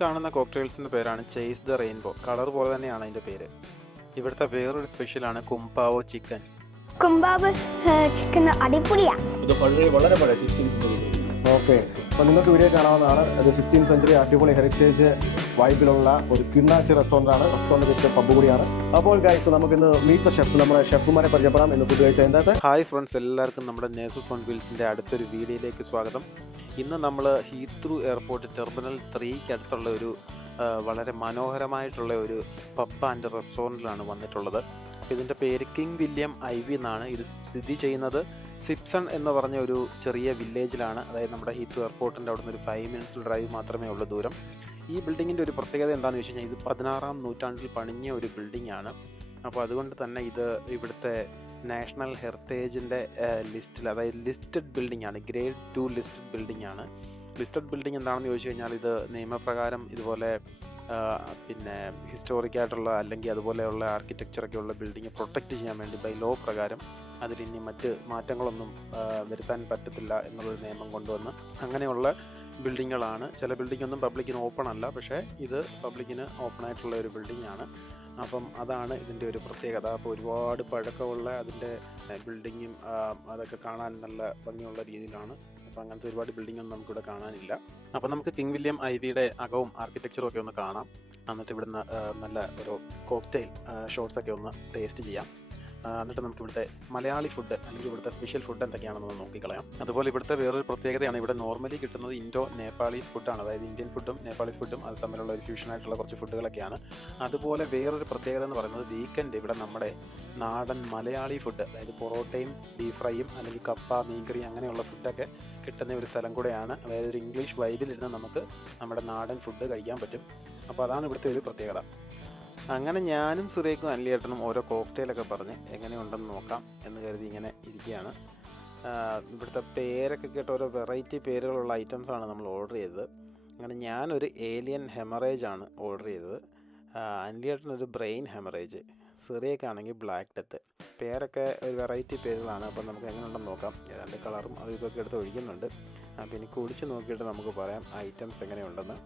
കാണുന്ന കോക്ടെയിൽസിൻ്റെ പേരാണ് chase the rainbow. Colour പോലെ തന്നെയാണ് അതിൻ്റെ പേര്. ഇവിടുത്തെ വേറൊരു സ്പെഷ്യലാണ് കുംപാവോ ചിക്കൻ. കുംപാവ് ചിക്കൻ അടിപൊളിയാണ്. ഇത് വളരെ പഴയ 16th. ഓക്കെ, അപ്പോൾ നിങ്ങൾക്ക് വീഡിയോ കാണാവുന്നതാണ്. അത് 16th സെഞ്ചുറി അടിപൊളി ഹെറിറ്റേജ് വൈബിലുള്ള ഒരു കിണ്ണാച്ചി റെസ്റ്റോറൻ്റാണ്. റെസ്റ്റോറൻറ്റ് വെച്ച പബ്ബ് കൂടിയാണ്. അപ്പോൾ ഗൈസ്, നമുക്കിന്ന് മീറ്റ് ദ ഷെഫ്, നമ്മുടെ ഷെഫുമാരെ പരിചയപ്പെടാം. എന്ന് ഫുഡ് കഴിച്ച എന്താ? ഹായ് ഫ്രണ്ട്സ്, എല്ലാവർക്കും നമ്മുടെ നേഴ്സസ് ഓൺ വീൽസിൻ്റെ അടുത്തൊരു വീഡിയോയിലേക്ക് സ്വാഗതം. ഇന്ന് നമ്മൾ ഹീത്രൂ എയർപോർട്ട് ടെർമിനൽ 3ക്ക് അടുത്തുള്ള ഒരു വളരെ മനോഹരമായിട്ടുള്ള ഒരു പബ്ബ് ആൻഡ് റെസ്റ്റോറൻറ്റിലാണ് വന്നിട്ടുള്ളത്. അപ്പോൾ ഇതിൻ്റെ പേര് കിങ് വില്യം ഐവി എന്നാണ്. ഇത് സ്ഥിതി ചെയ്യുന്നത് സിപ്സൺ എന്ന് പറഞ്ഞ ഒരു ചെറിയ വില്ലേജിലാണ്. അതായത് നമ്മുടെ ഹീത്രൂ എയർപോർട്ടിൻ്റെ അവിടെ നിന്ന് ഒരു 5 മിനിറ്റ്സ് ഡ്രൈവ് മാത്രമേ ഉള്ളൂ ദൂരം. ഈ ബിൽഡിങ്ങിൻ്റെ ഒരു പ്രത്യേകത എന്താണെന്ന് വെച്ച് കഴിഞ്ഞാൽ ഇത് 16ാം നൂറ്റാണ്ടിൽ പണിഞ്ഞ ഒരു ബിൽഡിംഗ് ആണ്. അപ്പോൾ അതുകൊണ്ട് തന്നെ ഇത് ഇവിടുത്തെ നാഷണൽ ഹെറിറ്റേജിൻ്റെ ലിസ്റ്റിൽ, അതായത് ലിസ്റ്റഡ് ബിൽഡിംഗ് ആണ്, ഗ്രേഡ് 2 ലിസ്റ്റഡ് ബിൽഡിംഗ് ആണ്. ലിസ്റ്റഡ് ബിൽഡിംഗ് എന്താണെന്ന് ചോദിച്ചു കഴിഞ്ഞാൽ ഇത് നിയമപ്രകാരം ഇതുപോലെ പിന്നെ ഹിസ്റ്റോറിക്കായിട്ടുള്ള അല്ലെങ്കിൽ അതുപോലെയുള്ള ആർക്കിടെക്ചറൊക്കെ ഉള്ള ബിൽഡിംഗ് പ്രൊട്ടക്റ്റ് ചെയ്യാൻ വേണ്ടി ബൈ ലോ പ്രകാരം അതിലിനി മറ്റ് മാറ്റങ്ങളൊന്നും വരുത്താൻ പറ്റത്തില്ല എന്നുള്ളൊരു നിയമം കൊണ്ടുവന്ന് അങ്ങനെയുള്ള ബിൽഡിങ്ങുകളാണ്. ചില ബിൽഡിങ്ങൊന്നും പബ്ലിക്കിന് ഓപ്പൺ അല്ല, പക്ഷേ ഇത് പബ്ലിക്കിന് ഓപ്പൺ ആയിട്ടുള്ള ഒരു ബിൽഡിംഗ് ആണ്. അപ്പം അതാണ് ഇതിൻ്റെ ഒരു പ്രത്യേകത. അപ്പോൾ ഒരുപാട് പഴക്കമുള്ള അതിൻ്റെ ബിൽഡിങ്ങും അതൊക്കെ കാണാൻ നല്ല ഭംഗിയുള്ള രീതിയിലാണ്. അപ്പോൾ അങ്ങനത്തെ ഒരുപാട് ബിൽഡിങ്ങൊന്നും നമുക്കിവിടെ കാണാനില്ല. അപ്പോൾ നമുക്ക് കിങ് വില്യം ഐവിയുടെ അകവും ആർക്കിടെക്ചറും ഒക്കെ ഒന്ന് കാണാം. എന്നിട്ട് ഇവിടുന്ന് നല്ല ഒരു കോക്ടെയിൽ ഷോട്ട്സൊക്കെ ഒന്ന് ടേസ്റ്റ് ചെയ്യാം. എന്നിട്ട് നമുക്ക് ഇവിടുത്തെ മലയാളി ഫുഡ് അല്ലെങ്കിൽ ഇവിടുത്തെ സ്പെഷ്യൽ ഫുഡ് എന്തൊക്കെയാണെന്ന് നോക്കിക്കളയാം. അതുപോലെ ഇവിടുത്തെ വേറൊരു പ്രത്യേകതയാണ്, ഇവിടെ നോർമലി കിട്ടുന്നത് ഇൻഡോ നേപ്പാളീസ് ഫുഡാണ്. അതായത് ഇന്ത്യൻ ഫുഡും നേപ്പാളീസ് ഫുഡും അത് തമ്മിലുള്ള ഒരു ഫ്യൂഷനായിട്ടുള്ള കുറച്ച് ഫുഡുകളൊക്കെയാണ്. അതുപോലെ വേറൊരു പ്രത്യേകത എന്ന് പറയുന്നത് വീക്കെൻഡ് ഇവിടെ നമ്മുടെ നാടൻ മലയാളി ഫുഡ്, അതായത് പൊറോട്ടയും ബീഫ് ഫ്രൈയും അല്ലെങ്കിൽ കപ്പ, മീൻകറി അങ്ങനെയുള്ള ഫുഡൊക്കെ കിട്ടുന്ന ഒരു സ്ഥലം കൂടെയാണ്. അതായത് ഒരു ഇംഗ്ലീഷ് വൈബിലിരുന്ന് നമുക്ക് നമ്മുടെ നാടൻ ഫുഡ് കഴിക്കാൻ പറ്റും. അപ്പോൾ അതാണ് ഇവിടുത്തെ ഒരു പ്രത്യേകത. അങ്ങനെ ഞാനും സുരേഖും അല്ലിയേട്ടനും ഓരോ കോക്ടെയിലൊക്കെ പറഞ്ഞ് എങ്ങനെയുണ്ടെന്ന് നോക്കാം എന്ന് കരുതി ഇങ്ങനെ ഇരിക്കുകയാണ്. ഇവിടുത്തെ പേരൊക്കെ കേട്ട് ഓരോ വെറൈറ്റി പേരുകളുള്ള ഐറ്റംസാണ് നമ്മൾ ഓർഡർ ചെയ്തത്. അങ്ങനെ ഞാനൊരു ഏലിയൻ ഹെമറേജ് ആണ് ഓർഡർ ചെയ്തത്. അല്ലിയേട്ടനൊരു ബ്രെയിൻ ഹെമറേജ്, സുരേഖാണെങ്കിൽ ബ്ലാക്ക് ഡെത്ത്. പേരൊക്കെ ഒരു വെറൈറ്റി പേരുകളാണ്. അപ്പം നമുക്ക് എങ്ങനെയുണ്ടെന്ന് നോക്കാം. ഏതാണ്ട് കളറും അതും ഇതൊക്കെ എടുത്ത് ഒഴിക്കുന്നുണ്ട്. അപ്പം ഇനി കുടിച്ച് നോക്കിയിട്ട് നമുക്ക് പറയാം ഐറ്റംസ് എങ്ങനെയുണ്ടെന്ന്.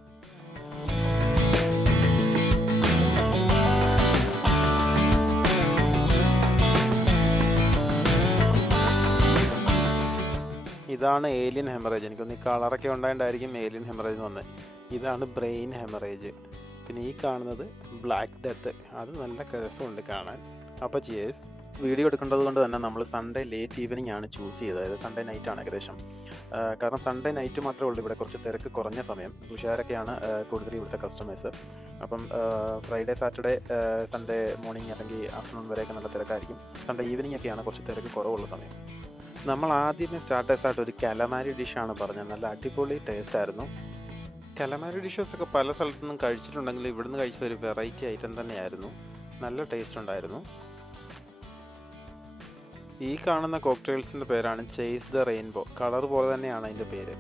ഇതാണ് ഏലിയൻ ഹെമറേജ്. എനിക്കൊന്ന് ഈ കളറൊക്കെ ഉണ്ടായിട്ടായിരിക്കും ഏലിയൻ ഹെമറേജ് എന്ന് വന്നത്. ഇതാണ് ബ്രെയിൻ ഹെമറേജ്. പിന്നെ ഈ കാണുന്നത് ബ്ലാക്ക് ഡെത്ത്. അത് നല്ല രസമുണ്ട് കാണാൻ. അപ്പോൾ ചിയേഴ്സ്. വീഡിയോ എടുക്കേണ്ടത് കൊണ്ട് തന്നെ നമ്മൾ സൺഡേ ലേറ്റ് ഈവനിങ് ആണ് ചൂസ് ചെയ്തത്. അതായത് സൺഡേ നൈറ്റാണ് ഏകദേശം. കാരണം സൺഡേ നൈറ്റ് മാത്രമേ ഉള്ളൂ ഇവിടെ കുറച്ച് തിരക്ക് കുറഞ്ഞ സമയം. ഉഷാരൊക്കെയാണ് കൂടുതൽ ഇവിടുത്തെ കസ്റ്റമേഴ്സ്. അപ്പം ഫ്രൈഡേ, സാറ്റർഡേ, സൺഡേ മോർണിംഗ് അല്ലെങ്കിൽ ആഫ്റ്റർനൂൺ വരെയൊക്കെ നല്ല തിരക്കായിരിക്കും. സൺഡേ ഈവനിങ് ഒക്കെയാണ് കുറച്ച് തിരക്ക് കുറവുള്ള സമയം. നമ്മൾ ആദ്യമേ സ്റ്റാർട്ടേഴ്സായിട്ട് ഒരു കലമാരി ഡിഷാണ് പറഞ്ഞത്. നല്ല അടിപൊളി ടേസ്റ്റ് ആയിരുന്നു. കലമാരി ഡിഷസൊക്കെ പല സ്ഥലത്തു നിന്നും കഴിച്ചിട്ടുണ്ടെങ്കിൽ ഇവിടുന്ന് കഴിച്ച ഒരു വെറൈറ്റി ഐറ്റം തന്നെയായിരുന്നു. നല്ല ടേസ്റ്റ് ഉണ്ടായിരുന്നു. ഈ കാണുന്ന കോക്ടെയിൽസിൻ്റെ പേരാണ് ചേസ് ദ റെയിൻബോ. കളർ പോലെ തന്നെയാണ് അതിൻ്റെ പേര്.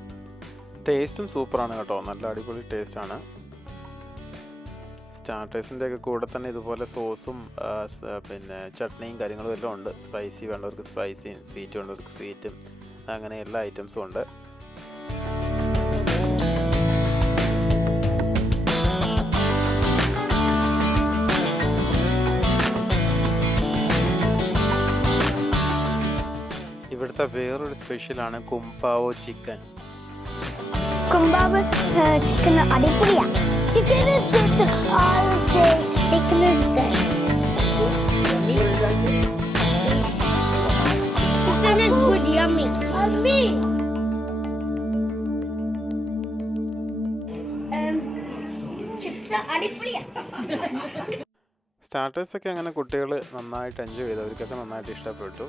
ടേസ്റ്റും സൂപ്പറാണ് കേട്ടോ, നല്ല അടിപൊളി ടേസ്റ്റാണ്. സ്റ്റാർട്ടേഴ്സിൻ്റെ ഒക്കെ കൂടെ തന്നെ ഇതുപോലെ സോസും പിന്നെ ചട്നിയും കാര്യങ്ങളും എല്ലാം ഉണ്ട്. സ്പൈസി വേണ്ടവർക്ക് സ്പൈസിയും സ്വീറ്റ് വേണ്ടവർക്ക് സ്വീറ്റും അങ്ങനെ എല്ലാ ഐറ്റംസും ഉണ്ട്. ഇവിടുത്തെ വേറൊരു സ്പെഷ്യലാണ് കുംപാവോ ചിക്കൻ. കുംപാവ് ചിക്കൻ അടിപൊളിയാണ്. Chicken is good. I'll say chicken is good. Chicken is good, yummy. Yummy. Chips അടിപൊളിയാണ്. സ്റ്റാർട്ടേഴ്സൊക്കെ അങ്ങനെ കുട്ടികൾ നന്നായിട്ട് എൻജോയ് ചെയ്തു. അവർക്കൊക്കെ നന്നായിട്ട് ഇഷ്ടപ്പെട്ടു.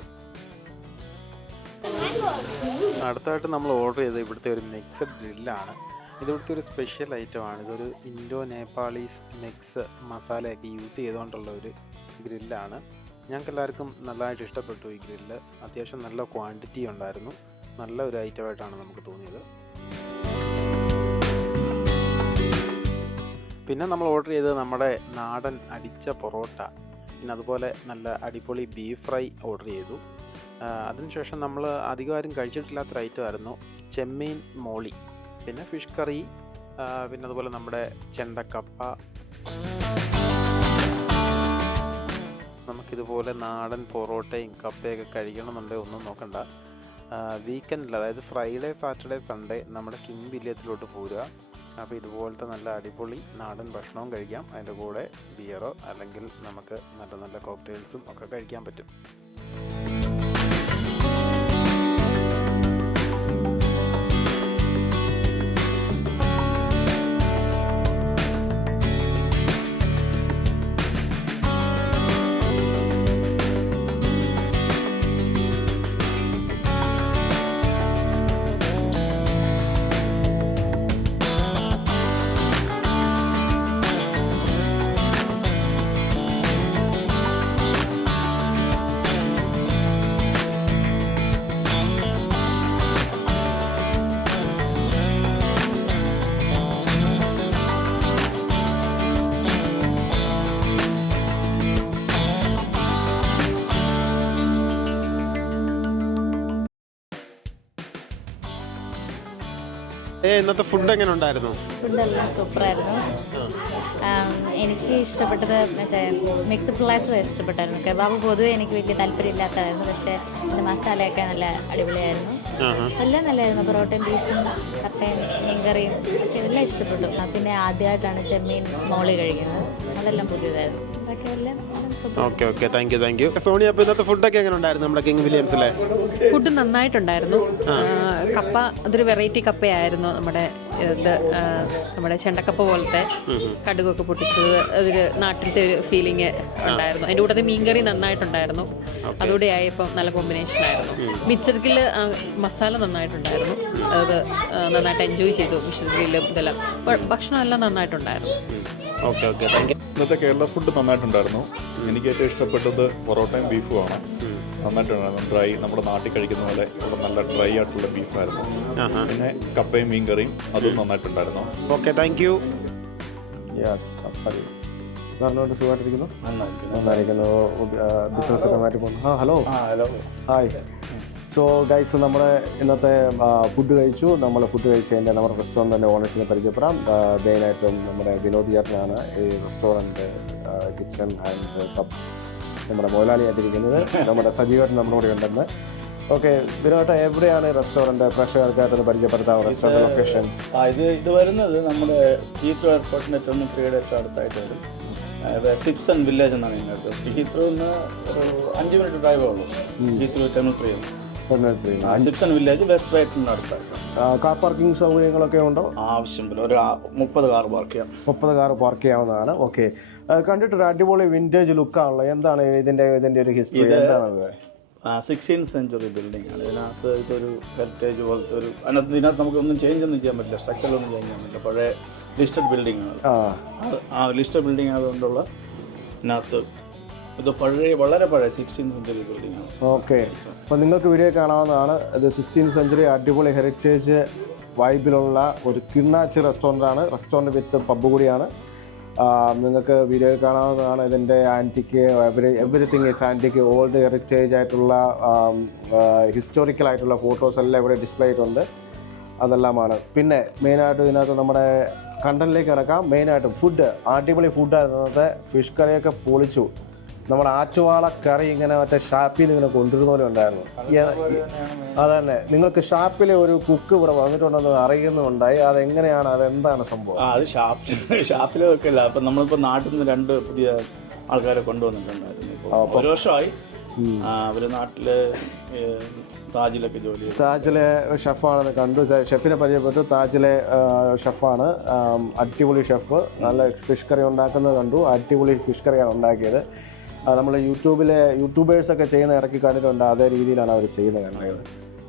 അടുത്തായിട്ട് നമ്മൾ ഓർഡർ ചെയ്തത് ഇവിടുത്തെ ഒരു മിക്സഡ് ഗ്രില്ലാണ്. ഇതിവിടുത്തെ ഒരു സ്പെഷ്യൽ ഐറ്റമാണ്. ഇതൊരു ഇൻഡോ നേപ്പാളീസ് മിക്സ് മസാലയൊക്കെ യൂസ് ചെയ്തുകൊണ്ടുള്ള ഒരു ഗ്രില്ലാണ്. ഞങ്ങൾക്ക് എല്ലാവർക്കും നല്ലതായിട്ട് ഇഷ്ടപ്പെട്ടു ഈ ഗ്രില്ല്. അത്യാവശ്യം നല്ല ക്വാണ്ടിറ്റി ഉണ്ടായിരുന്നു. നല്ല ഒരു ഐറ്റമായിട്ടാണ് നമുക്ക് തോന്നിയത്. പിന്നെ നമ്മൾ ഓർഡർ ചെയ്തത് നമ്മുടെ നാടൻ അടിച്ച പൊറോട്ട, പിന്നെ അതുപോലെ നല്ല അടിപൊളി ബീഫ് ഫ്രൈ ഓർഡർ ചെയ്തു. അതിനുശേഷം നമ്മൾ അധികം ആരും കഴിച്ചിട്ടില്ലാത്തൊരു ഐറ്റമായിരുന്നു ചെമ്മീൻ മോളി. പിന്നെ ഫിഷ് കറി, പിന്നെ അതുപോലെ നമ്മുടെ ചെണ്ടക്കപ്പ. നമുക്കിതുപോലെ നാടൻ പൊറോട്ടയും കപ്പയൊക്കെ കഴിക്കണമെന്നുണ്ടെങ്കിൽ ഒന്നും നോക്കണ്ട. വീക്കെൻഡിൽ, അതായത് ഫ്രൈഡേ, സാറ്റർഡേ, സൺഡേ നമ്മുടെ കിങ് വില്യത്തിലോട്ട് പോരുക. അപ്പോൾ ഇതുപോലത്തെ നല്ല അടിപൊളി നാടൻ ഭക്ഷണവും കഴിക്കാം. അതിൻ്റെ കൂടെ ബിയറോ അല്ലെങ്കിൽ നമുക്ക് നല്ല നല്ല കോക്ടെയിൽസും ഒക്കെ കഴിക്കാൻ പറ്റും. ഇന്നത്തെ ഫുഡ് എങ്ങനെ ഉണ്ടായിരുന്നു? ഫുഡെല്ലാം സൂപ്പറായിരുന്നു. എനിക്ക് ഇഷ്ടപ്പെട്ടത് മറ്റേ മിക്സ്ഡ് പ്ലാറ്റർ ഇഷ്ടപ്പെട്ടായിരുന്നു. കബാബ് പൊതുവെ എനിക്ക് വലിയ താല്പര്യമില്ലാത്തതായിരുന്നു, പക്ഷേ ഇതിൻ്റെ മസാലയൊക്കെ നല്ല അടിപൊളിയായിരുന്നു. എല്ലാം നല്ലതായിരുന്നു. പൊറോട്ടയും ബീഫും കപ്പയും മീൻകറിയും ഒക്കെ എല്ലാം ഇഷ്ടപ്പെട്ടു. പിന്നെ ആദ്യമായിട്ടാണ് ചെമ്മീൻ മോളി കഴിക്കുന്നത്, അതെല്ലാം പുതിയതായിരുന്നു. അതൊക്കെ എല്ലാം okay okay, thank you. Soni, അപ്പോൾ ഇന്നത്തെ ഫുഡൊക്കെ എങ്ങനെ ഉണ്ടായിരുന്നു നമ്മുടെ കിങ് വില്യംസിലെ? ഫുഡ് നന്നായിട്ടുണ്ടായിരുന്നു. കപ്പ അതൊരു വെറൈറ്റി കപ്പയായിരുന്നു. നമ്മുടെ ചെണ്ടക്കപ്പ പോലത്തെ കടുകൊക്കെ പൊട്ടിച്ചത്, അതൊരു നാട്ടിലത്തെ ഒരു ഫീലിംഗ് ഉണ്ടായിരുന്നു. അതിൻ്റെ കൂടെ മീൻകറി നന്നായിട്ടുണ്ടായിരുന്നു. അതുകൂടെ ആയപ്പം നല്ല കോമ്പിനേഷൻ ആയിരുന്നു. മിച്ചറിൽ മസാല നന്നായിട്ടുണ്ടായിരുന്നു. അത് നന്നായിട്ട് എൻജോയ് ചെയ്തു. മിച്ചറിലും ഇതെല്ലാം ഭക്ഷണം എല്ലാം നന്നായിട്ടുണ്ടായിരുന്നു. Okay okay, thank you. ഇന്നത്തെ കേരള ഫുഡ് നന്നായിട്ടുണ്ടായിരുന്നു. എനിക്ക് ഏറ്റവും ഇഷ്ടപ്പെട്ടത് പൊറോട്ടയും ബീഫുമാണ്. നന്നായിട്ടുണ്ടായിരുന്നു. ഡ്രൈ, നമ്മുടെ നാട്ടിൽ കഴിക്കുന്ന പോലെ ഇവിടെ നല്ല ഡ്രൈ ആയിട്ടുള്ള ബീഫായിരുന്നു. പിന്നെ കപ്പയും മീൻകറിയും അതും നന്നായിട്ടുണ്ടായിരുന്നു. Okay, thank U. സുഖമായിട്ടിരിക്കുന്നു. നന്നായിരിക്കുന്നു. ബിസിനസ് ഒക്കെ നന്നായിട്ട് പോകുന്നു. Hello hi. സോ ഗൈസ്, നമ്മുടെ ഇന്നത്തെ ഫുഡ് കഴിച്ചു. നമ്മൾ ഫുഡ് കഴിച്ചതിൻ്റെ നമ്മുടെ റെസ്റ്റോറൻറ്റിൻ്റെ ഓണേഴ്സിനെ പരിചയപ്പെടാം. മെയിനായിട്ടും നമ്മുടെ വിനോദ് ചേട്ടനാണ് ഈ റെസ്റ്റോറൻറ്റ് കിച്ചൺ ആൻഡ് പബ് നമ്മുടെ മുതലാളിയായിട്ടിരിക്കുന്നത്. നമ്മുടെ സജീവേട്ടൻ നമ്മുടെ ഉണ്ടെന്ന്. ഓക്കെ, വിനോദ്, എവിടെയാണ് റെസ്റ്റോറൻറ്റ്? പ്രേക്ഷകർക്കായിട്ടൊന്ന് പരിചയപ്പെടുത്താം റെസ്റ്റോറൻറ്റ് ലൊക്കേഷൻ. ഇത് വരുന്നത് നമ്മുടെ ഹീത്രോ എയർപോർട്ടിൻ്റെ 23 അടുത്തായിട്ട് വരും. സിപ്സൺ വില്ലേജ് എന്നാണ് നിങ്ങൾക്ക്. ഹീത്രോന്ന് ഒരു 5 മിനിറ്റ് ഡ്രൈവേ ഉള്ളൂ. ഹീത്രോ 23 സിപ്സൺ വില്ലേജ് വെസ്റ്റ് ബ്രൈറ്റണിന് അടുത്തായിട്ട്. കാർ പാർക്കിംഗ് സൗകര്യങ്ങളൊക്കെ ഉണ്ടോ? ആവശ്യമില്ല, ഒരു 30 കാർ പാർക്ക് ചെയ്യാം. 30 കാർ പാർക്ക് ചെയ്യാവുന്നതാണ്. ഓക്കെ, കണ്ടിട്ടൊരു അടിപൊളി വിൻറ്റേജ് ലുക്കാണല്ലോ. എന്താണ് ഇതിൻ്റെ ഒരു ഹിസ്റ്ററി? എന്താണത്? 16th സെഞ്ച്വറി ബിൽഡിംഗ് ആണ്. ഇതിനകത്ത് ഇതൊരു ഹെറിറ്റേജ് പോലത്തെ ഒരു ഇതിനകത്ത് നമുക്കൊന്നും ചേഞ്ചൊന്നും ചെയ്യാൻ പറ്റില്ല, സ്ട്രക്ചറിലൊന്നും ചേഞ്ച് ചെയ്യാൻ പറ്റില്ല. പഴയ ലിസ്റ്റഡ് ബിൽഡിംഗ് ആണ്. ആ ലിസ്റ്റഡ് ബിൽഡിംഗ് ആയതുകൊണ്ടുള്ള ഇതിനകത്ത് ഇത് വളരെ പഴയ 16th സെഞ്ച്വറി ബിൽഡിംഗ് ആണ്. ഓക്കെ, അപ്പോൾ നിങ്ങൾക്ക് വീഡിയോ കാണാവുന്നതാണ്. ഇത് 16th സെഞ്ച്വറി അടിപൊളി ഹെറിറ്റേജ് വൈബിലുള്ള ഒരു കിണ്ണാച്ചി റെസ്റ്റോറൻറ്റ് വിത്ത് പബ്ബ് കൂടിയാണ്. നിങ്ങൾക്ക് വീഡിയോയിൽ കാണാവുന്നതാണ്. ഇതിൻ്റെ ആൻറ്റിക്ക് എവറിത്തിങ് ഈസ് ആൻറ്റിക്ക്, ഓൾഡ് ഹെറിറ്റേജ് ആയിട്ടുള്ള ഹിസ്റ്റോറിക്കൽ ആയിട്ടുള്ള ഫോട്ടോസ് എല്ലാം ഇവിടെ ഡിസ്പ്ലേ ചെയ്തിട്ടുണ്ട്. അതെല്ലാമാണ്. പിന്നെ മെയിനായിട്ട് ഇതിനകത്ത് നമ്മുടെ കണ്ടന്റിലേക്ക് കിടക്കാം. മെയിനായിട്ട് ഫുഡ് അടിപൊളി ഫുഡായിരുന്നത്. ഫിഷ് കറിയൊക്കെ പൊളിച്ചു. നമ്മുടെ ആറ്റുവാള കറി ഇങ്ങനെ മറ്റേ ഷാപ്പിൽ നിന്ന് ഇങ്ങനെ കൊണ്ടുവരുന്ന പോലെ ഉണ്ടായിരുന്നു. അതന്നെ, നിങ്ങൾക്ക് ഷാപ്പിലെ ഒരു കുക്ക് ഇവിടെ വന്നിട്ടുണ്ടെന്ന് അറിയുന്നുണ്ടായി. അതെങ്ങനെയാണ്, അതെന്താണ് സംഭവം? അത് ഷാപ്പിലെ വെക്കില്ല. അപ്പം നമ്മളിപ്പോൾ നാട്ടിൽ നിന്ന് 2 പുതിയ ആൾക്കാരെ കൊണ്ടുവന്നിട്ടുണ്ടായിരുന്നു. ഇപ്പോൾ 1 വർഷമായി. അവർ നാട്ടിലെ താജിലൊക്കെ ജോലി ചെയ്തു. താജിലെ ഷെഫാണെന്ന് കണ്ടു. ഷെഫിനെ പരിചയപ്പെട്ടു. താജിലെ ഷെഫാണ്. അടിപൊളി ഷെഫ്. നല്ല ഫിഷ് കറി ഉണ്ടാക്കുന്നത് കണ്ടു. അടിപൊളി ഫിഷ് കറിയാണ് ഉണ്ടാക്കിയത്. നമ്മൾ യൂട്യൂബേഴ്സൊക്കെ ചെയ്യുന്ന ഇടയ്ക്ക് കണ്ടിട്ടുണ്ട്. അതേ രീതിയിലാണ് അവർ ചെയ്യുന്നത് കണ്ടത്.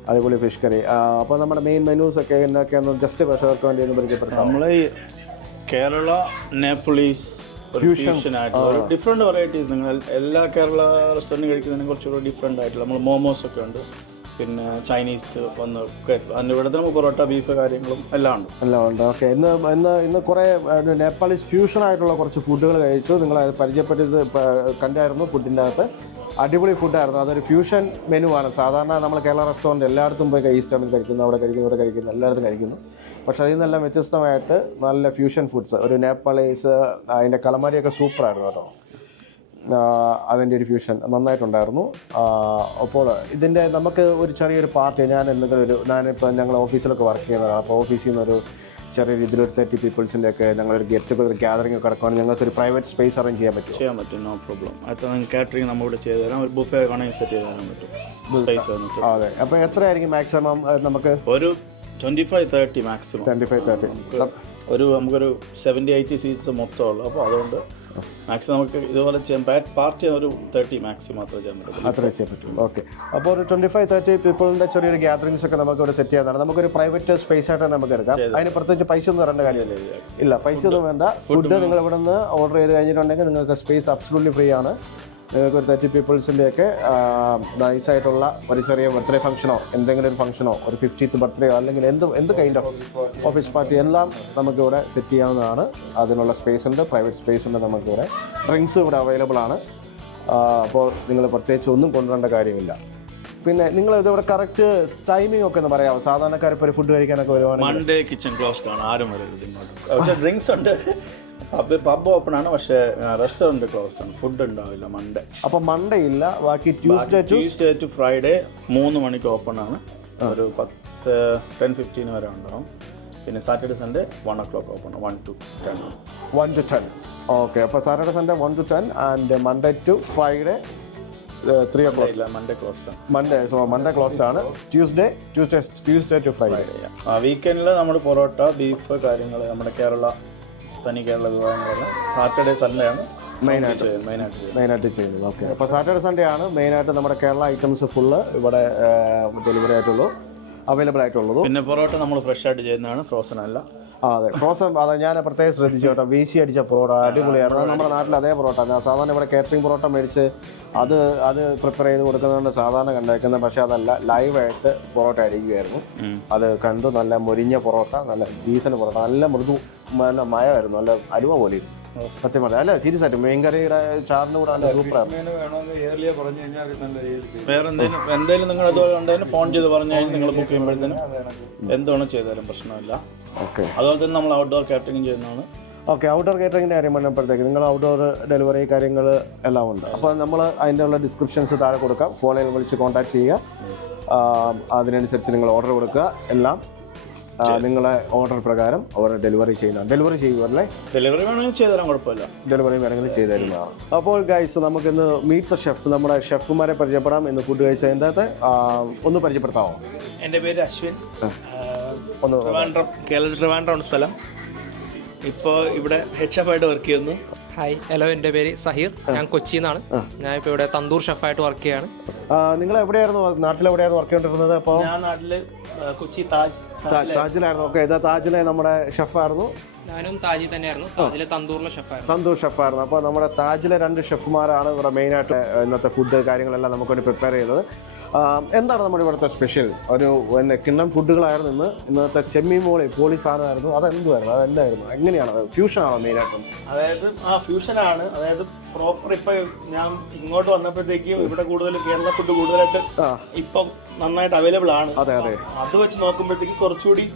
അടിപൊളി ഫിഷ് കറി. അപ്പോൾ നമ്മുടെ മെയിൻ മെനൂസൊക്കെ എന്നൊക്കെയൊന്ന് ജസ്റ്റ് പ്രേക്ഷകർക്ക് വേണ്ടി ഒന്ന് പരിചയപ്പെടുത്താം. നമ്മൾ കേരള നേപ്പിളീസ് ഫ്യൂഷനായിട്ടുള്ള ഡിഫറെൻറ്റ് വെറൈറ്റീസ്. നിങ്ങൾ എല്ലാ കേരള റെസ്റ്റോറൻറ്റ് കഴിക്കുന്നതിനെ കുറച്ചുകൂടി ഡിഫറെൻ്റ് ആയിട്ടുള്ള നമ്മൾ മോമോസൊക്കെ ഉണ്ട്. പിന്നെ ചൈനീസ് വന്ന് അതിൻ്റെ ഇവിടെ നമുക്ക് പൊറോട്ട, ബീഫ് കാര്യങ്ങളും എല്ലാം ഉണ്ട്. ഓക്കെ, ഇന്ന് കുറേ നേപ്പാളീസ് ഫ്യൂഷൻ ആയിട്ടുള്ള കുറച്ച് ഫുഡുകൾ കഴിച്ചു. നിങ്ങൾ അത് പരിചയപ്പെട്ടത് കണ്ടായിരുന്നു ഫുഡിൻ്റെ അകത്ത്. അടിപൊളി ഫുഡായിരുന്നു. അതൊരു ഫ്യൂഷൻ മെനുവാണ്. സാധാരണ നമ്മൾ കേരള റെസ്റ്റോറൻറ്റ് എല്ലായിടത്തും പോയി ഈസ്റ്റ് ടൈമിൽ കഴിക്കുന്നു, അവിടെ കഴിക്കുന്നു, ഇവിടെ കഴിക്കുന്നു, എല്ലായിടത്തും കഴിക്കുന്നു. പക്ഷേ അതിൽ നിന്നെല്ലാം വ്യത്യസ്തമായിട്ട് നല്ല ഫ്യൂഷൻ ഫുഡ്സ്, ഒരു നേപ്പാളീസ്, അതിൻ്റെ കലമാരിയൊക്കെ സൂപ്പറായിരുന്നു കേട്ടോ. അതിൻ്റെ ഒരു ഫ്യൂഷൻ നന്നായിട്ടുണ്ടായിരുന്നു. അപ്പോൾ ഇതിൻ്റെ നമുക്ക് ഒരു ചെറിയൊരു പാർട്ടി, ഞാനിപ്പോൾ ഞങ്ങൾ ഓഫീസിലൊക്കെ വർക്ക് ചെയ്യുന്നതാണ്. അപ്പോൾ ഓഫീസിൽ നിന്നൊരു ചെറിയ രീതിയിൽ ഒരു 30 പീപ്പിൾസിൻ്റെ ഒക്കെ ഞങ്ങളൊരു ഗെറ്റ് ടുഗദർ ഗ്യാതറിംഗ് ഒക്കെ നടക്കുകയാണെങ്കിൽ ഞങ്ങൾക്കൊരു പ്രൈവറ്റ് സ്പേസ് അറേഞ്ച് ചെയ്യാൻ പറ്റും. No problem. അത് കാറ്ററിംഗ് നമ്മളിവിടെ ചെയ്തു തരാം. ഒരു ബുഫേ വേണമെങ്കിൽ സെറ്റ് ചെയ്ത് തരാൻ പറ്റും. സ്പേസ് വന്നിട്ട്. അതെ. അപ്പോൾ എത്രയായിരിക്കും മാക്സിമം നമുക്ക്? ഒരു 25-30 മാക്സിമം. 25-30 നമുക്കൊരു 70-80 സീറ്റ്സ് മൊത്തമുള്ളൂ. അപ്പോൾ അതുകൊണ്ട് മാക്സിമം നമുക്ക് ഇതുപോലെ പാർട്ടി ഒരു 30 മാക്സിമം അത്ര ചെയ്യാൻ പറ്റും. അത്രേ ചെയ്യാൻ പറ്റും. ഓക്കെ. അപ്പോൾ ഒരു 25-30 പീപ്പിളിൻ്റെ ചെറിയൊരു ഗ്യാതറിങ്സ് ഒക്കെ നമുക്ക് ഇവിടെ സെറ്റ് ചെയ്യാതാണ്. നമുക്കൊരു പ്രൈവറ്റ് സ്പേസ് ആയിട്ട് നമുക്ക് എടുക്കാം. അതിന് പ്രത്യേകിച്ച് പൈസ ഒന്നും തരേണ്ട കാര്യമില്ല. ഇല്ല, പൈസ ഒന്നും വേണ്ട. ഫുഡ് നിങ്ങൾ ഇവിടെ നിന്ന് ഓർഡർ ചെയ്ത് കഴിഞ്ഞിട്ടുണ്ടെങ്കിൽ നിങ്ങൾക്ക് സ്പേസ് അബ്സല്യൂട്ട്ലി ഫ്രീ ആണ്. നിങ്ങൾക്ക് ഒരു 30 പീപ്പിൾസിൻ്റെയൊക്കെ നൈസായിട്ടുള്ള ഒരു ചെറിയ ബർത്ത്ഡേ ഫംഗ്ഷനോ എന്തെങ്കിലും ഒരു ഫംഗ്ഷനോ ഒരു 50th ബർത്ത്ഡേയോ അല്ലെങ്കിൽ എന്ത് കൈൻഡ് ഓഫ് ഓഫീസ് പാർട്ടി എല്ലാം നമുക്കിവിടെ സെറ്റ് ചെയ്യാവുന്നതാണ്. അതിനുള്ള സ്പേസ് ഉണ്ട്, പ്രൈവറ്റ് സ്പേസ് ഉണ്ട്. നമുക്കിവിടെ ഡ്രിങ്ക്സ് ഇവിടെ അവൈലബിൾ ആണ്. അപ്പോൾ നിങ്ങൾ പ്രത്യേകിച്ച് ഒന്നും കൊണ്ടുവരേണ്ട കാര്യമില്ല. പിന്നെ നിങ്ങൾ ഇതിവിടെ കറക്റ്റ് ടൈമിംഗ് ഒക്കെ ഒന്ന് പറയാമോ? സാധാരണക്കാർ ഇപ്പോൾ ഒരു ഫുഡ് കഴിക്കാനൊക്കെ വരുവാണെങ്കിൽ മൺഡേ കിച്ചൺ ക്ലോസ്ഡ് ആണ്, ആരും വരരുത് ഇങ്ങോട്ട്. പക്ഷേ ഡ്രിങ്ക്സ് ഉണ്ട്, പബ് ഓപ്പൺ ആണ്, പക്ഷേ റെസ്റ്റോറൻറ്റ് ക്ലോസ്ഡ് ആണ്. ഫുഡ് ഉണ്ടാവില്ല മൺഡേ. അപ്പോൾ മൺഡേ ഇല്ല, ബാക്കി ട്യൂസ്ഡേ ടു ഫ്രൈഡേ 3 മണിക്ക് ഓപ്പൺ ആണ്. ഒരു 10-15 വരെ ഉണ്ടാവും. പിന്നെ Saturday Sunday 1 o'clock open, 1 to 10. 1 to 10. Okay. അപ്പോൾ Saturday Sunday 1 to 10 and Monday to Friday 3 o'clock. ഇല്ല, മൺഡേ ക്ലോസ്ഡ് ആണ്. മൺഡേ ക്ലോസ്ഡ് ആണ്. Tuesday to Friday. വീക്കെൻഡിൽ നമ്മൾ പൊറോട്ട, ബീഫ് കാര്യങ്ങൾ, നമ്മുടെ തനി കേരള വിഭവങ്ങളെല്ലാം സാറ്റർഡേ സൺഡേ ആണ് മെയിനായിട്ട് ചെയ്യുന്നത്. ഓക്കെ. അപ്പോൾ സാറ്റർഡേ സൺഡേ ആണ് മെയിനായിട്ട് നമ്മുടെ കേരള ഐറ്റംസ് ഫുള്ള് ഇവിടെ ഡെലിവറി ആയിട്ടുള്ളൂ, അവൈലബിൾ ആയിട്ടുള്ളൂ. പിന്നെ പൊറോട്ട നമ്മൾ ഫ്രഷ് ആയിട്ട് ചെയ്യുന്നതാണ്, ഫ്രോസൺ അല്ല. അതെ, ഫ്രോസൺ. അതെ, ഞാൻ പ്രത്യേകം ശ്രദ്ധിച്ചു കേട്ടോ. വീശി അടിച്ച പൊറോട്ട അടിപൊളിയായിരുന്നു. അത് നമ്മുടെ നാട്ടിൽ അതേ പൊറോട്ട. ഞാൻ സാധാരണ ഇവിടെ കാറ്ററിംഗ് പൊറോട്ട മേടിച്ച് അത് പ്രിപ്പയർ ചെയ്ത് കൊടുക്കുന്നതുകൊണ്ട് സാധാരണ കണ്ടേക്കുന്നത്. പക്ഷേ അതല്ല, ലൈവായിട്ട് പൊറോട്ട അടിക്കുകയായിരുന്നു. അത് കണ്ടു. നല്ല മൊരിഞ്ഞ പൊറോട്ട, നല്ല ഡീസൻറ്റ് പൊറോട്ട, നല്ല മൃദു, നല്ല മയമായിരുന്നു, നല്ല അലുവ പോലെ. സത്യം പറഞ്ഞാൽ അല്ല, സീരിയസ് ആയിട്ട് മീൻകറിയുടെ ചാറിന് കൂടെ നല്ല സൂപ്പറാണ്. വേറെ എന്തെങ്കിലും നിങ്ങൾ അതുപോലെ ഉണ്ടെങ്കിൽ ഫോൺ ചെയ്ത് പറഞ്ഞു കഴിഞ്ഞാൽ നിങ്ങൾ ബുക്ക് ചെയ്യുമ്പോഴത്തേനും എന്തുവേണം ചെയ്താലും പ്രശ്നമില്ല. ഓക്കെ. അതുപോലെ തന്നെ നമ്മൾ ഔട്ട്ഡോർ കാറ്ററിംഗ് ചെയ്യുന്നതാണ്. ഓക്കെ. ഔട്ട്ഡോർ കേറ്ററിങ്ങിൻ്റെ കാര്യം പറഞ്ഞപ്പോഴത്തേക്ക് നിങ്ങൾ ഔട്ട്ഡോർ ഡെലിവറി കാര്യങ്ങൾ എല്ലാം ഉണ്ട്. അപ്പോൾ നമ്മൾ അതിൻ്റെ ഉള്ള ഡിസ്ക്രിപ്ഷൻസ് താഴെ കൊടുക്കാം. ഫോണിൽ വിളിച്ച് കോൺടാക്ട് ചെയ്യുക. അതിനനുസരിച്ച് നിങ്ങൾ ഓർഡർ കൊടുക്കുക. എല്ലാം നിങ്ങളെ ഓർഡർ പ്രകാരം അവർ ഡെലിവറി ചെയ്യുന്നതാണ്. ഡെലിവറി ചെയ്യുമല്ലേ? ഡെലിവറി വേണമെങ്കിൽ ചെയ്തു തരാൻ കുഴപ്പമില്ല. ഡെലിവറി വേണമെങ്കിൽ ചെയ്തു തരുന്നതാണ്. അപ്പോൾ ഗൈസ്, നമുക്കിന്ന് മീറ്റ് ദ ഷെഫ്, നമ്മുടെ ഷെഫുമാരെ പരിചയപ്പെടാം. ഇന്ന് ഫുഡ് കഴിച്ചതിൻ്റെ അകത്ത് ഒന്ന് പരിചയപ്പെടുത്താമോ? എൻ്റെ പേര് അശ്വിൻ. ട്രിവാൻഡ്രം സ്ഥലം. ഇപ്പോൾ ഇവിടെ ഹെഡ് ഷെഫായിട്ട് വർക്ക് ചെയ്യുന്നു. ഹായ്, ഹലോ, എൻ്റെ പേര് സഹീർ. ഞാൻ കൊച്ചിയിൽ നിന്നാണ്. ഞാനിപ്പോൾ ഇവിടെ തന്തൂർ ഷെഫായിട്ട് വർക്ക് ചെയ്യാണ്. നിങ്ങൾ എവിടെയായിരുന്നു, നാട്ടിലെവിടെയായിരുന്നു വർക്ക് ചെയ്തുകൊണ്ടിരുന്നത്? അപ്പോൾ ഞാൻ നാട്ടിൽ കൊച്ചി താജിലായിരുന്നു. ഓക്കെ. ഇത് താജിലെ നമ്മുടെ ഷെഫായിരുന്നു. ഞാനും താജിൽ തന്നെയായിരുന്നു. താജിലെ തന്തൂറിലെ ഷെഫായിരുന്നു. തന്തൂർ ഷെഫായിരുന്നു. അപ്പോൾ നമ്മുടെ താജിലെ 2 ഷെഫുമാരാണ് ഇവിടെ മെയിനായിട്ട് ഇന്നത്തെ ഫുഡ് കാര്യങ്ങളെല്ലാം നമുക്ക് വേണ്ടി പ്രിപ്പയർ ചെയ്തത്. എന്താണ് നമ്മുടെ ഇവിടുത്തെ സ്പെഷ്യൽ? ഒരു കിണ്ണം ഫുഡുകളായിരുന്നു ഇന്നത്തെ ചെമ്മീൻ പോളി സാധനമായിരുന്നു. അതെന്തുമായിരുന്നു? അതെന്തായിരുന്നു? എങ്ങനെയാണ്? ഫ്യൂഷനാണോ മെയിനായിട്ടും? അതായത് ഫ്യൂഷനാണ്. അതായത് പ്രോപ്പർ ഇപ്പം ഞാൻ ഇങ്ങോട്ട് വന്നപ്പോഴത്തേക്കും ഇവിടെ കൂടുതൽ കേരള ഫുഡ് കൂടുതലായിട്ട് ഇപ്പം നന്നായിട്ട് അവൈലബിൾ ആണ്. അതെ. അത് വെച്ച് നോക്കുമ്പോഴത്തേക്ക് കുറച്ചുകൂടി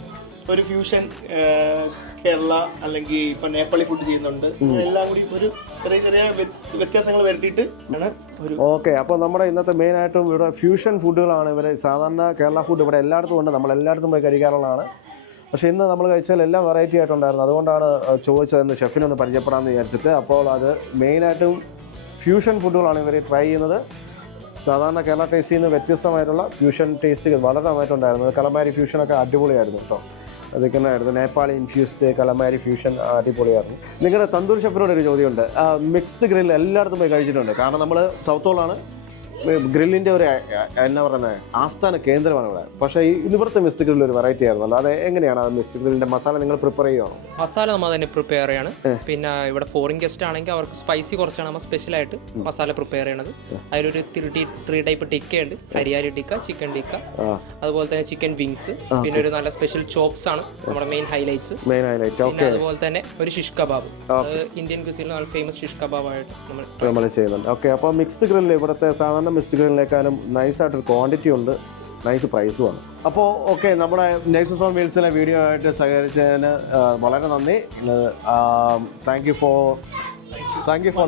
ഒരു ഫ്യൂഷൻ കേരള അല്ലെങ്കിൽ ഇപ്പൊ നേപ്പാളി ഫുഡ് ചെയ്യുന്നുണ്ട്. എല്ലാം കൂടി ഒരു ചെറിയ വ്യത്യാസങ്ങൾ വരുത്തിയിട്ട് ആണ് ഒരു. ഓക്കെ. അപ്പോൾ നമ്മുടെ ഇന്നത്തെ മെയിനായിട്ടും ഇവിടെ ഫ്യൂഷൻ ഫുഡുകളാണ്. ഇവർ സാധാരണ കേരള ഫുഡ് ഇവിടെ എല്ലായിടത്തും ഉണ്ട്, നമ്മൾ എല്ലായിടത്തും പോയി കഴിക്കാറുള്ളതാണ്. പക്ഷേ ഇന്ന് നമ്മൾ കഴിച്ചാൽ എല്ലാം വെറൈറ്റി ആയിട്ടുണ്ടായിരുന്നു. അതുകൊണ്ടാണ് ചോദിച്ചതെന്ന് ഷെഫിനൊന്ന് പരിചയപ്പെടാമെന്ന് വിചാരിച്ചിട്ട്. അപ്പോൾ അത് മെയിനായിട്ടും ഫ്യൂഷൻ ഫുഡുകളാണ് ഇവർ ട്രൈ ചെയ്യുന്നത്. സാധാരണ കേരള ടേസ്റ്റിൽ നിന്ന് വ്യത്യസ്തമായിട്ടുള്ള ഫ്യൂഷൻ ടേസ്റ്റ് വളരെ നന്നായിട്ടുണ്ടായിരുന്നു. കലമാരി ഫ്യൂഷനൊക്കെ അടിപൊളിയായിരുന്നു കേട്ടോ. അതൊക്കെ ആയിരുന്നു നേപ്പാളി ഇൻഫ്യൂസ്ഡ് കലമാരി ഫ്യൂഷൻ അടിപൊളിയായിരുന്നു. നിങ്ങളുടെ തന്തൂർ ഷെഫിനോട് ഒരു ചോദ്യമുണ്ട്. മിക്സ്ഡ് ഗ്രിൽ എല്ലായിടത്തും പോയി കഴിച്ചിട്ടുണ്ട്. കാരണം നമ്മൾ സൗത്തോളാണ്, ഗ്രില്ലിൻ്റെ ഒരു എന്നാ പറയുന്നത് ആസ്ഥാന കേന്ദ്രമാണ് ഇവിടെ. പക്ഷേ ഈ ഇവിടുത്തെ മിസ്റ്റ് ഗ്രില്ലിൽ ഒരു വെറൈറ്റി ആയിരുന്നല്ലോ, അത് എങ്ങനെയാണ് ആ മിസ്റ്റ് ഗ്രില്ലിൻ്റെ മസാല നിങ്ങൾ പ്രിപ്പയർ ചെയ്യുകയാണോ? മസാല നമ്മൾ തന്നെ പ്രിപ്പയർ ചെയ്യാണ്. പിന്നെ ഇവിടെ ഫോറിൻ ഗസ്റ്റ് ആണെങ്കിൽ അവർക്ക് സ്പൈസി കുറച്ചാണ് നമ്മൾ സ്പെഷ്യലായിട്ട് മസാല പ്രിപ്പയർ ചെയ്യണത്. അതിലൊരു 3 ടൈപ്പ് ടിക്കയുണ്ട്. ഹരിയാലി ടിക്ക, ചിക്കൻ ടിക്ക, അതുപോലെ തന്നെ ചിക്കൻ വിങ്സ്, പിന്നെ ഒരു നല്ല സ്പെഷ്യൽ ചോപ്സ് ആണ് നമ്മുടെ മെയിൻ ഹൈലൈറ്റ്സ്. പിന്നെ അതുപോലെ തന്നെ ഒരു ഷിഷ് കബാബ്, ഇന്ത്യൻ ക്യൂസിനിൽ നല്ല ഫേമസ് ഷിഷ് കബാബായിട്ട് നമ്മൾ ചെയ്യുന്നുണ്ട്. ഓക്കെ, അപ്പോൾ മിക്സ്ഡ് ഗ്രില്ല് ഇവിടുത്തെ സാധാരണ മിക്സ്ഡ് ഗ്രില്ലിനേക്കാളും നൈസായിട്ടൊരു ക്വാണ്ടിറ്റി ഉണ്ട്, നൈസ് പ്രൈസുമാണ്. അപ്പോൾ ഓക്കെ, നമ്മുടെ നെക്സസ് ഓൺ വീൽസിലെ വീഡിയോ ആയിട്ട് സഹകരിച്ചതിന് വളരെ നന്ദി. Thank you for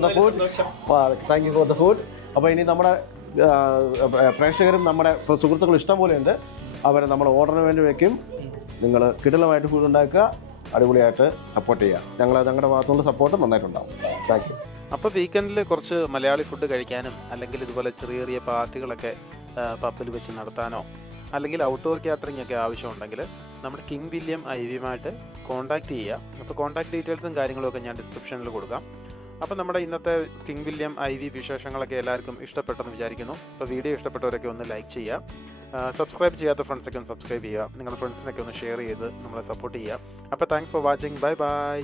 the food. Thank you for the food. അപ്പോൾ ഇനി നമ്മുടെ പ്രേക്ഷകരും നമ്മുടെ സുഹൃത്തുക്കളും ഇഷ്ടം പോലെ ഉണ്ട്. അവരെ നമ്മൾ ഓർഡറിന് വേണ്ടി വയ്ക്കും. നിങ്ങൾ കിടിലമായിട്ട് ഫുഡ് ഉണ്ടാക്കുക, അടിപൊളിയായിട്ട് സപ്പോർട്ട് ചെയ്യുക. ഞങ്ങളുടെ ഭാഗത്തുനിന്ന് സപ്പോർട്ട് നന്നായിട്ടുണ്ടാവും. Thank you. അപ്പോൾ വീക്കെൻഡിൽ കുറച്ച് മലയാളി ഫുഡ് കഴിക്കാനും അല്ലെങ്കിൽ ഇതുപോലെ ചെറിയ ചെറിയ പാർട്ടികളൊക്കെ പബ്ബിൽ വെച്ച് നടത്താനോ അല്ലെങ്കിൽ ഔട്ട്ഡോർ കാറ്ററിംഗ് ഒക്കെ ആവശ്യമുണ്ടെങ്കിൽ നമ്മുടെ കിങ് വില്യം ഐവിയുമായിട്ട് കോൺടാക്ട് ചെയ്യുക. അപ്പോൾ കോൺടാക്ട് ഡീറ്റെയിൽസും കാര്യങ്ങളൊക്കെ ഞാൻ ഡിസ്ക്രിപ്ഷനിൽ കൊടുക്കാം. അപ്പോൾ നമ്മുടെ ഇന്നത്തെ കിങ് വില്യം ഐവി വിശേഷങ്ങളൊക്കെ എല്ലാവർക്കും ഇഷ്ടപ്പെട്ടെന്ന് വിചാരിക്കുന്നു. അപ്പോൾ വീഡിയോ ഇഷ്ടപ്പെട്ടവരൊക്കെ ഒന്ന് ലൈക്ക് ചെയ്യുക, സബ്സ്ക്രൈബ് ചെയ്യാത്ത ഫ്രണ്ട്സൊക്കെ ഒന്ന് സബ്സ്ക്രൈബ് ചെയ്യുക, നിങ്ങളുടെ ഫ്രണ്ട്സിനൊക്കെ ഒന്ന് ഷെയർ ചെയ്ത് നമ്മളെ സപ്പോർട്ട് ചെയ്യുക. അപ്പോൾ thanks for watching. Bye bye.